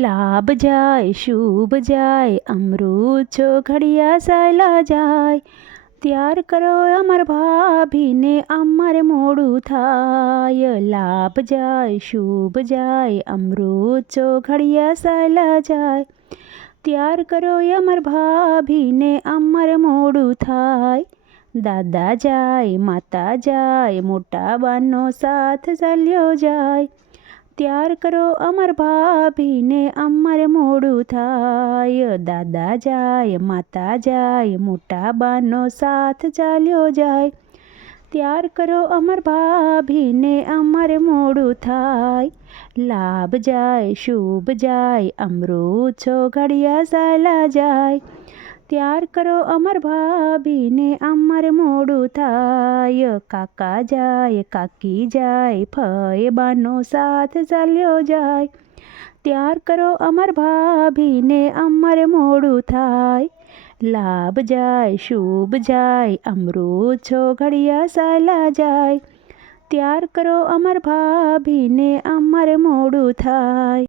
લાભ જાય, શુભ જાય, અમૃત છો ઘડિયા સાયલા જાય. ત્યાર કરો અમર ભાભીને, અમારે મોડું થાય. લાભ જાય, શુભ જાય, અમૃત છો ઘડિયા સાયલા જાય. ત્યાર કરો અમર ભાભીને, અમારે મોડું થાય. દાદા જાય, માતા જાય, મોટા બાનો સાથ ચાલ્યો જાય. ત્યાર કરો અમર ભાભીને, અમર મોડું થાય. દાદા જાય, માતા જાય, મોટા બાનો સાથ ચાલ્યો જાય. ત્યાર કરો અમર ભાભીને, અમર મોડું થાય. લાભ જાય, શુભ જાય, અમૃત છો ઘડિયા સાલા જાય. ત્યાર કરો અમર ભાભીને અમર મોડું થાય કાકા જાય કાકી જાય ફય બાનો સાથ ચાલ્યો જાય ત્યાર કરો અમર ભાભીને અમર મોડું થાય લાભ જાય શુભ જાય અમૃત છો ઘડિયા સાલા જાય ત્યાર કરો અમર ભાભીને અમર મોડું થાય